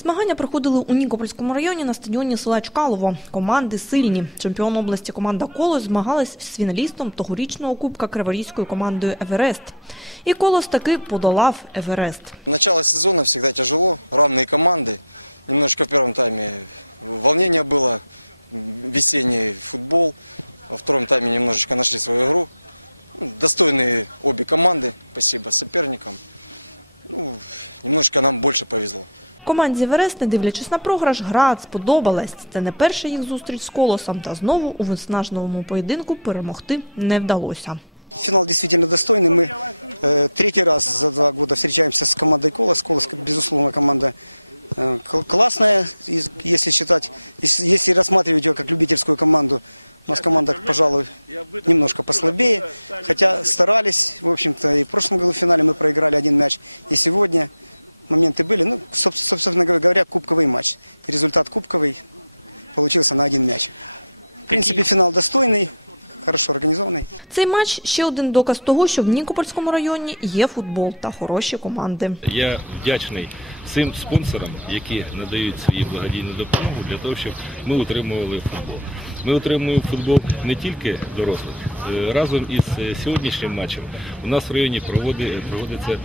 Змагання проходили у Нікопольському районі на стадіоні села Чкалово. Команди сильні. Чемпіон області команда Колос змагалась з фіналістом тогорічного кубка криворізькою командою Еверест. І Колос таки подолав Еверест. Начало сезона всегда тяжело, равные команды. Немножко в первом тайме волнение было, весенний футбол. Во втором тайме немножечко нашли свою игру. Достойные обе команды, спасибо сопернику. Немножко нам больше повезло. Команді Еверест, не дивлячись на програш, гра сподобалась. Це не перша їх зустріч з Колосом, та знову у виснажливому поєдинку перемогти не вдалося. Финал действительно достойный. Мы э, третий раз за два года встречаемся с командой Колос. Колос, безусловно, команда э, классная, ес- если считать, если, если рассматривать ее как любительскую команду. У нас команда, пожалуй, немножко послабее, собственно, собственно говоря, кубковый матч. Результат кубковый получился на один мяч. В принципе, финал достойный, хорошо организованный. Цей матч ще один доказ того, що в Нікопольському районі є футбол та хороші команди. Я вдячний всім спонсорам, які надають свою благодійну допомогу для того, щоб ми утримували футбол. Ми утримуємо футбол не тільки дорослих. Е, Разом із е, сьогоднішнім матчем у нас в районі проводиться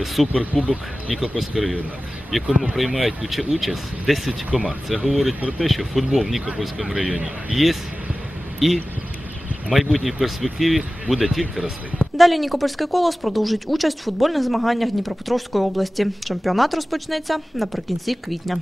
е, суперкубок Нікопольського району, в якому приймають участь 10 команд. Це говорить про те, що футбол в Нікопольському районі є і в майбутній перспективі буде тільки рости. Далі Нікопольський колос продовжить участь у футбольних змаганнях Дніпропетровської області. Чемпіонат розпочнеться наприкінці квітня.